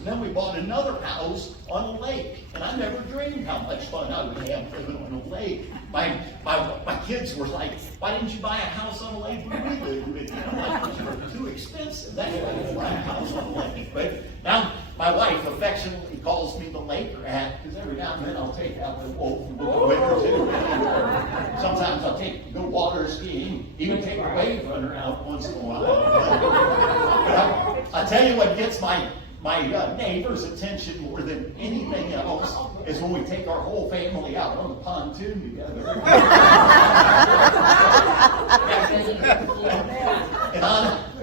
And then we bought another house on a lake. And I never dreamed how much fun I would have living on a lake. My kids were like, why didn't you buy a house on a lake where we lived with you? I'm like, it's too expensive. That's why I didn't buy a house on a lake. But now my wife affectionately calls me the lake rat, because every now and then I'll take out the wolf and book the winter too. Sometimes I'll go water skiing, even take a wave runner out once in a while. But I tell you what gets my neighbor's attention more than anything else is when we take our whole family out on the pontoon together. And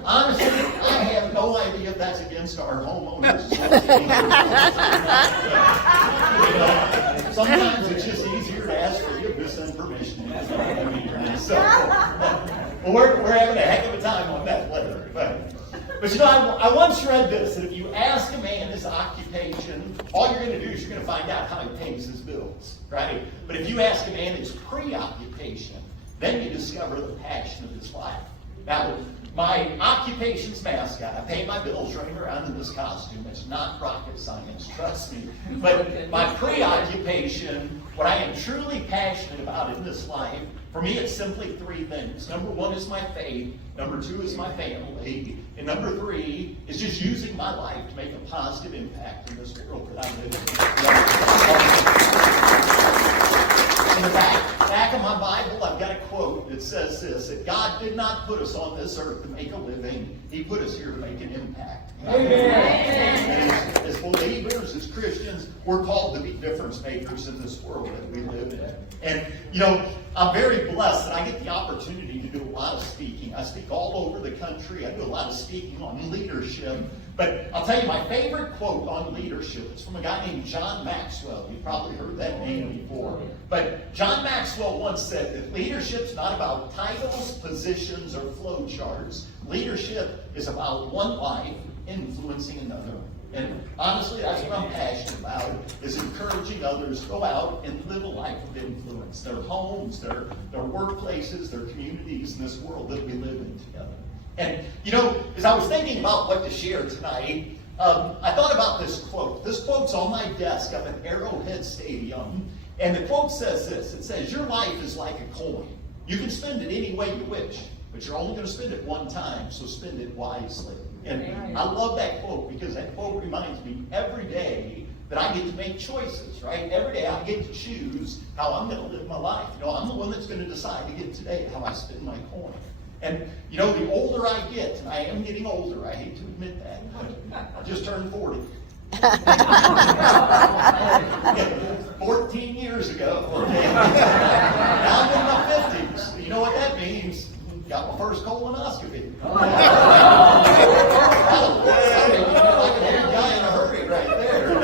honestly, I have no idea if that's against our homeowners association. Sometimes it's just easier to ask forgiveness than permission. So, well, we're having a heck of a time on that letter. But you know, I once read this, that if you ask a man his occupation, all you're going to do is you're going to find out how he pays his bills, right? But if you ask a man his preoccupation, then you discover the passion of his life. Now, my occupation's mascot. I pay my bills running around in this costume. It's not rocket science, trust me. But my preoccupation, what I am truly passionate about in this life, for me, it's simply three things. Number one is my faith. Number two is my family. And number three is just using my life to make a positive impact in this world that I live in. In the back of my Bible, I've got a quote that says this, that God did not put us on this earth to make a living. He put us here to make an impact. Amen. As believers, as Christians, we're called to be difference makers in this world that we live in. And, you know, I'm very blessed that I get the opportunity to do a lot of speaking. I speak all over the country. I do a lot of speaking on leadership. But I'll tell you my favorite quote on leadership. It's from a guy named John Maxwell. You've probably heard that name before. But John Maxwell once said that leadership's not about titles, positions, or flow charts. Leadership is about one life influencing another. And honestly, that's what I'm passionate about, is encouraging others to go out and live a life of influence. Their homes, their workplaces, their communities, in this world that we live in together. And, you know, as I was thinking about what to share tonight, I thought about this quote. This quote's on my desk up at Arrowhead Stadium. And the quote says this. It says, your life is like a coin. You can spend it any way you wish, but you're only going to spend it one time, so spend it wisely. And I love that quote because that quote reminds me every day that I get to make choices, right? Every day I get to choose how I'm going to live my life. You know, I'm the one that's going to decide again today how I spend my coin. And, you know, the older I get, and I am getting older, I hate to admit that, but I just turned 40. 14 years ago. Okay? Now I'm in my 50s. You know what that means? Got my first colonoscopy. Like a hairy guy in a hurry right there.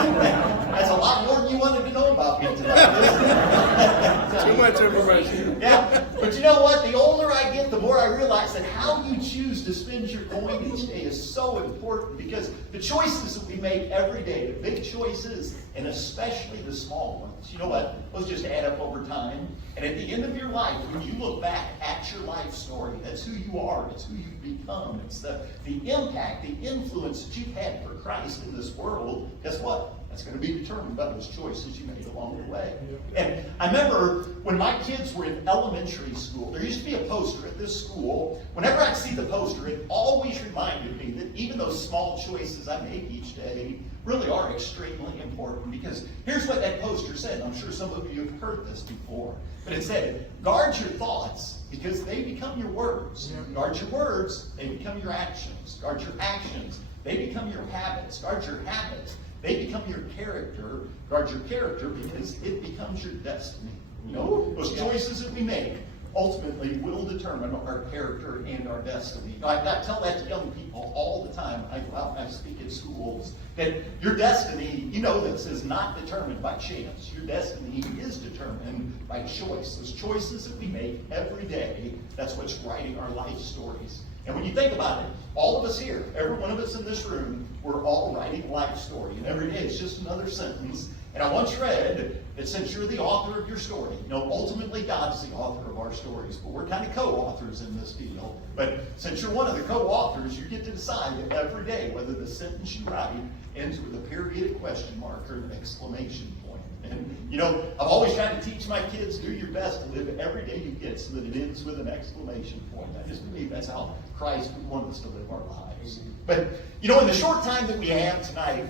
That's a lot more than you wanted to know about me tonight. Too much information. Yeah, but you know what? The older I get, the more I realize that how you choose to spend your coin each day is so important, because the choices that we make every day, the big choices, and especially the small ones, you know what? Those just add up over time. And at the end of your life, when you look back at your life story, that's who you are, it's who you've become, it's the impact, the influence that you've had for Christ in this world. Guess what? That's going to be determined by those choices you made along the way. And I remember when my kids were in elementary school, there used to be a poster at this school. Whenever I'd see the poster, it always reminded me that even those small choices I make each day really are extremely important, because here's what that poster said. I'm sure some of you have heard this before, but it said, guard your thoughts because they become your words. Guard your words, they become your actions. Guard your actions, they become your habits. Guard your habits, they become your character. Guard your character because it becomes your destiny. You know, those choices that we make ultimately will determine our character and our destiny. I tell that to young people all the time. I go out and I speak at schools that your destiny, you know this, is not determined by chance. Your destiny is determined by choice. Those choices that we make every day, that's what's writing our life stories. And when you think about it, all of us here, every one of us in this room, we're all writing a life story. And every day it's just another sentence And I once read that since you're the author of your story, ultimately God's the author of our stories, but we're kind of co-authors in this deal. But since you're one of the co-authors, you get to decide every day whether the sentence you write ends with a period, a question mark, or an exclamation point. And, I've always tried to teach my kids, do your best to live every day you get so that it ends with an exclamation point. I just believe that's how Christ would want us to live our lives. But, in the short time that we have tonight,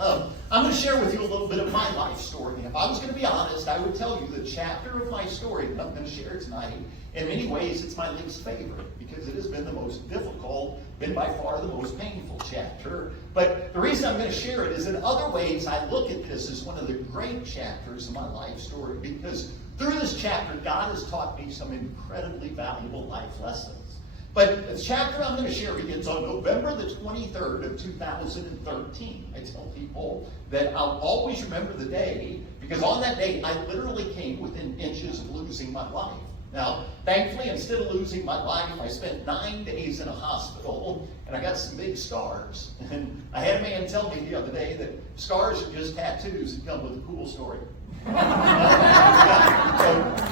I'm going to share with you a little bit of my life story. And if I was going to be honest, I would tell you the chapter of my story that I'm going to share tonight, in many ways, it's my least favorite because it has been the most difficult, been by far the most painful chapter. But the reason I'm going to share it is in other ways, I look at this as one of the great chapters of my life story because through this chapter, God has taught me some incredibly valuable life lessons. But the chapter I'm going to share begins on November the 23rd of 2013. I tell people that I'll always remember the day because on that day, I literally came within inches of losing my life. Now, thankfully, instead of losing my life, I spent 9 days in a hospital, and I got some big scars. And I had a man tell me the other day that scars are just tattoos that come with a cool story. So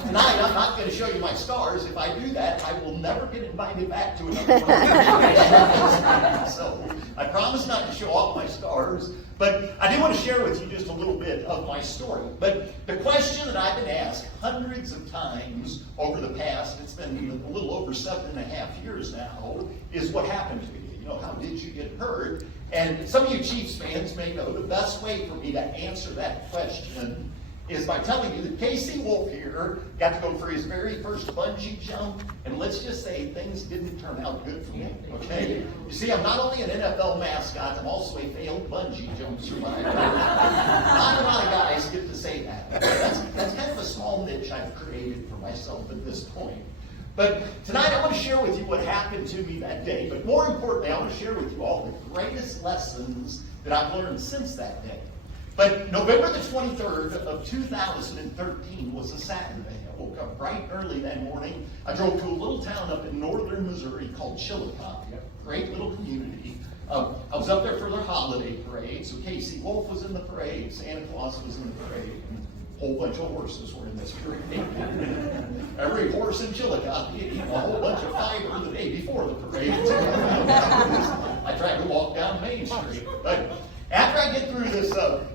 tonight, I'm not going to show you my scars. If I do that, I will never get invited back to another one. So I promise not to show off my scars. But I do want to share with you just a little bit of my story. But the question that I've been asked hundreds of times over the past, it's been a little over 7.5 years now, is what happened to you? How did you get hurt? And some of you Chiefs fans may know the best way for me to answer that question is by telling you that Casey Wolf here got to go for his very first bungee jump, and let's just say things didn't turn out good for me, okay? You see, I'm not only an NFL mascot, I'm also a failed bungee jump survivor. Not a lot of guys get to say that. That's kind of a small niche I've created for myself at this point. But tonight I want to share with you what happened to me that day, but more importantly, I want to share with you all the greatest lessons that I've learned since that day. But November the 23rd of 2013 was a Saturday. I woke up bright and early that morning. I drove to a little town up in northern Missouri called Chillicothe. Great little community. I was up there for their holiday parade. So Casey Wolf was in the parade. Santa Claus was in the parade. And a whole bunch of horses were in this parade. Every horse in Chillicothe had eaten a whole bunch of fiber the day before the parade. I tried to walk down Main Street. But after I get through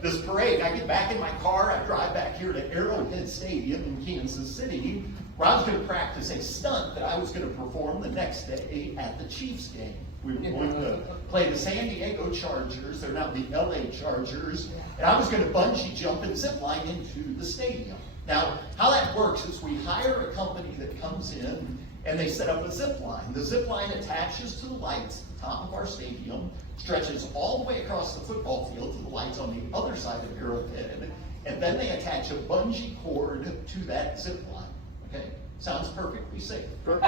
this parade, I get back in my car, I drive back here to Arrowhead Stadium in Kansas City, where I was going to practice a stunt that I was going to perform the next day at the Chiefs game. We were going to play the San Diego Chargers, they're now the LA Chargers, and I was going to bungee jump and zip line into the stadium. Now, how that works is we hire a company that comes in and they set up a zip line. The zip line attaches to the lights at the top of our stadium, stretches all the way across the football field to the lights on the other side of Arrowhead, and then they attach a bungee cord to that zip line. Okay? Sounds perfectly safe. That's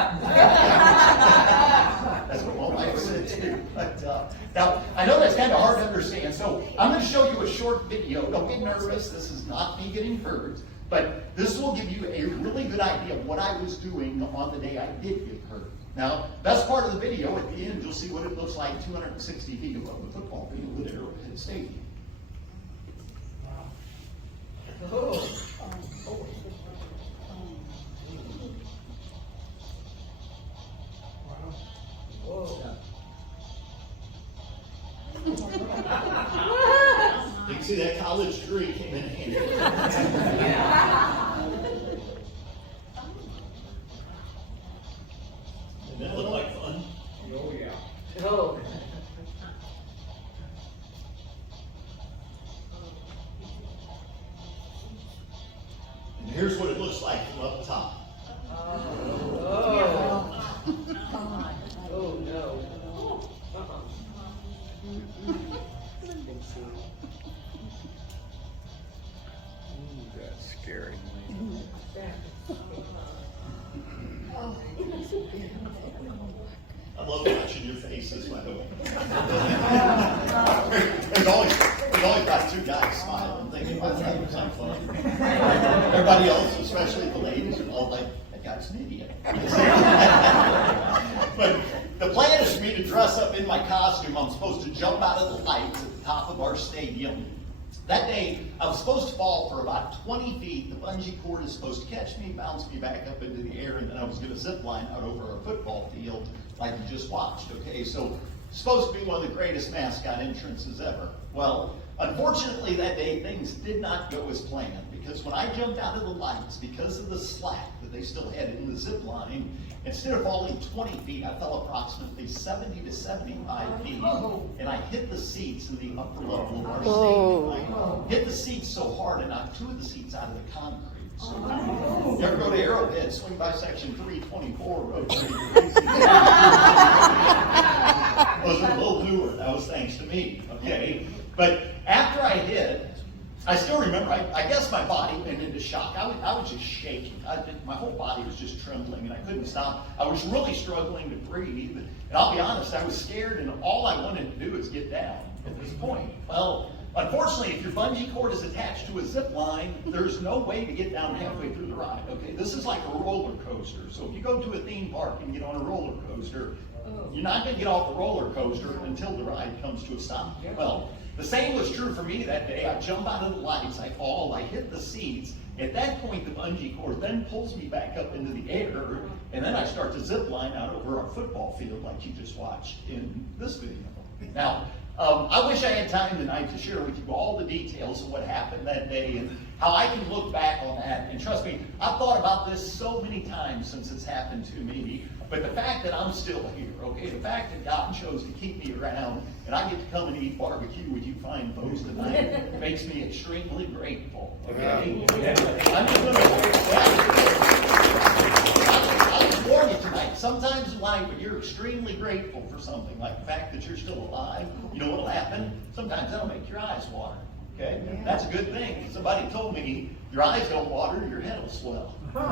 what my wife said too. But, now, I know that's kind of hard to understand, so I'm going to show you a short video. Don't get nervous. This is not me getting hurt. But this will give you a really good idea of what I was doing on the day I did get hurt. Now, best part of the video, at the end, you'll see what it looks like 260 feet above the football field at Arrowhead Stadium. Oh. You can see that college degree came in handy. Didn't that look like fun? Oh, yeah. Oh. And here's what it looks like from up top. Oh. Oh, no. That's scary. I love watching your faces, by the way. There's always about two guys smiling, thinking about that was not funny. Everybody else, especially the ladies, are all like, that guy's an idiot. But the plan is for me to dress up in my costume. I'm supposed to jump out of the lights at the top of our stadium. That day, I was supposed to fall for about 20 feet. The bungee cord is supposed to catch me, bounce me back up into the air, and then I was going to zip line out over our football field like you just watched, okay? So, supposed to be one of the greatest mascot entrances ever. Well, unfortunately that day, things did not go as planned, because when I jumped out of the lights, because of the slack that they still had in the zip line, instead of falling 20 feet, I fell approximately 70 to 75 feet, and I hit the seats in the upper level of our stadium. I hit the seats so hard, and knocked 2 of the seats out of the concrete. So, you ever go to Arrowhead, swing by section 324, road 3 was a little newer. That was thanks to me, okay? But after I hit, I still remember, I guess my body went into shock. I was just shaking. My whole body was just trembling, and I couldn't stop. I was really struggling to breathe. And I'll be honest, I was scared, and all I wanted to do is get down at this point. Well, unfortunately, if your bungee cord is attached to a zip line, there's no way to get down halfway through the ride, okay? This is like a roller coaster. So if you go to a theme park and get on a roller coaster, you're not going to get off the roller coaster until the ride comes to a stop. Well, the same was true for me that day. I jump out of the lights, I fall, I hit the seats. At that point, the bungee cord then pulls me back up into the air, and then I start to zip line out over our football field like you just watched in this video. Now, I wish I had time tonight to share with you all the details of what happened that day and how I can look back on that. And trust me, I've thought about this so many times since it's happened to me. But the fact that I'm still here, okay, the fact that God chose to keep me around and I get to come and eat barbecue with you fine folks tonight makes me extremely grateful, okay? I'm just I'll just warn you tonight, sometimes in life when you're extremely grateful for something, like the fact that you're still alive, you know what'll happen? Sometimes that'll make your eyes water, okay? That's a good thing. Somebody told me, your eyes don't water, your head will swell. You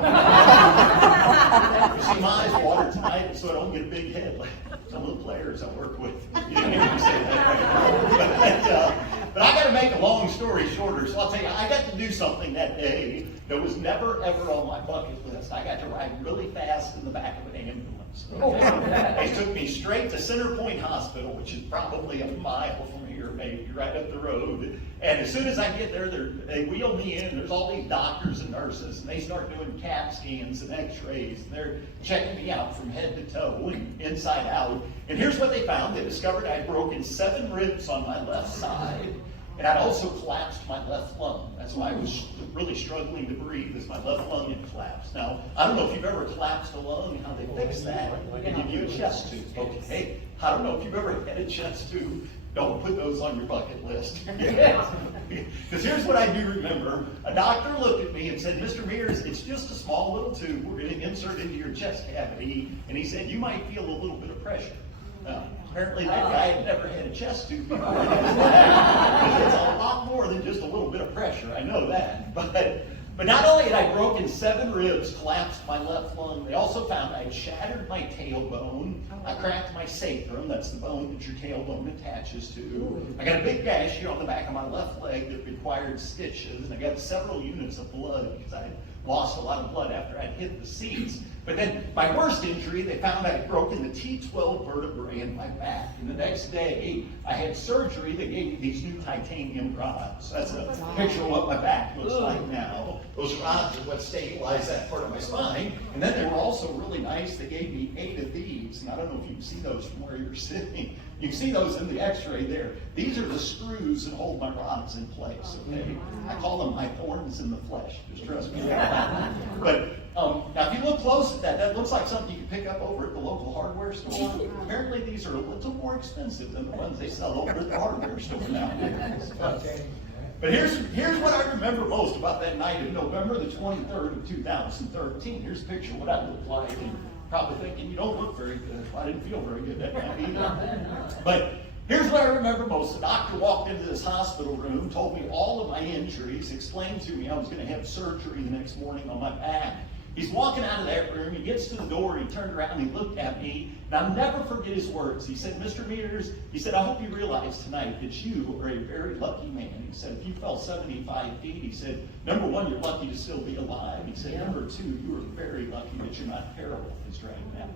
see my eyes water tonight so I don't get a big head like some of the players I work with. You didn't hear me say that. But I got to make a long story shorter, so I'll tell you, I got to do something that day that was never, ever on my bucket list. I got to ride really fast in the back of an ambulance. Okay? They took me straight to Center Point Hospital, which is probably a mile from here, maybe, right up the road. And as soon as I get there, they wheel me in. There's all these doctors and nurses, and they start doing CAT scans and x-rays. And they're checking me out from head to toe and inside out. And here's what they found. They discovered I'd broken 7 ribs on my left side, and I'd also collapsed my left lung. That's why I was really struggling to breathe, as my left lung had collapsed. Now, I don't know if you've ever collapsed a lung, how they fix that. They give you a chest tube. Okay, I don't know if you've ever had a chest tube. Don't put those on your bucket list. Because here's what I do remember. A doctor looked at me and said, Mr. Mears, it's just a small little tube we're going to insert into your chest cavity. And he said, you might feel a little bit of pressure. Apparently that guy had never had a chest tube before. It's a lot more than just a little bit of pressure. I know that. But not only had I broken 7 ribs, collapsed my left lung, they also found I had shattered my tailbone. I cracked my sacrum, that's the bone that your tailbone attaches to. I got a big gash here on the back of my left leg that required stitches, and I got several units of blood because I had lost a lot of blood after I'd hit the seats. But then my worst injury, they found I had broken the T12 vertebrae in my back. And the next day, I had surgery. They gave me these new titanium rods. That's a picture of what my back looks like now. Those rods are what stabilize that part of my spine. And then they were also really nice. They gave me 8 of these. And I don't know if you can see those from where you're sitting. You can see those in the x-ray there. These are the screws that hold my rods in place, okay? I call them my thorns in the flesh. Just trust me. But now if you look close at that, that looks like something you can pick up over at the local hardware store. Apparently these are a little more expensive than the ones they sell over at the hardware store nowadays. But here's what I remember most about that night of November the 23rd of 2013. Here's a picture of what I looked like. And probably thinking, you don't look very good. I didn't feel very good that night either. But here's what I remember most. The doctor walked into this hospital room, told me all of my injuries, explained to me I was going to have surgery the next morning on my back. He's walking out of that room. He gets to the door. He turned around and he looked at me. And I'll never forget his words. He said, Mr. Mears, he said, I hope you realize tonight that you are a very lucky man. He said, if you fell 75 feet, he said, number one, you're lucky to still be alive. He said, number two, you are very lucky that you're not paralyzed right now.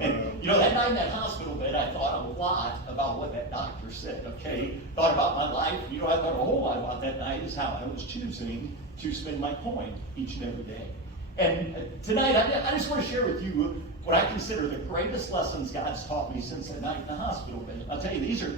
And, you know, that night in that hospital bed, I thought a lot about what that doctor said, okay? Thought about my life. You know, I thought a whole lot about that night is how I was choosing to spend my coin each and every day. And tonight, I just want to share with you what I consider the greatest lessons God's taught me since that night in the hospital bed. I'll tell you, these are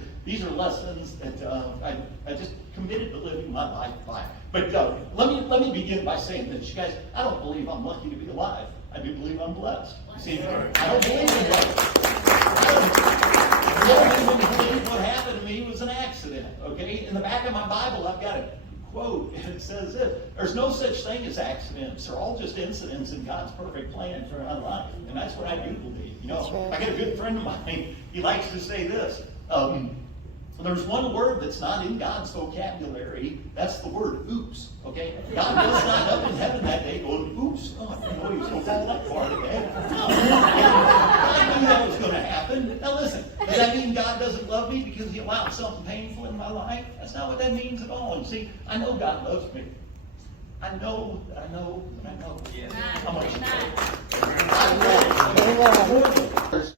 lessons that I just committed to living my life by. But let me begin by saying this. You guys, I don't believe I'm lucky to be alive. I do believe I'm blessed. See, I don't believe in luck. I don't even believe what happened to me was an accident. Okay? In the back of my Bible, I've got a quote, and it says this: there's no such thing as accidents. They're all just incidents in God's perfect plan for our life. And that's what I do believe. You know, I got a good friend of mine. He likes to say this. There's one word that's not in God's vocabulary. That's the word oops. Okay? God was not up in heaven that day going, oops, oh, I didn't know he was going to fall that far today. No. I knew that was going to happen. Now listen, does that mean God doesn't love me because he allowed something painful in my life? That's not what that means at all. And see, I know God loves me. I know that I know that I know. Yes. How much? I know more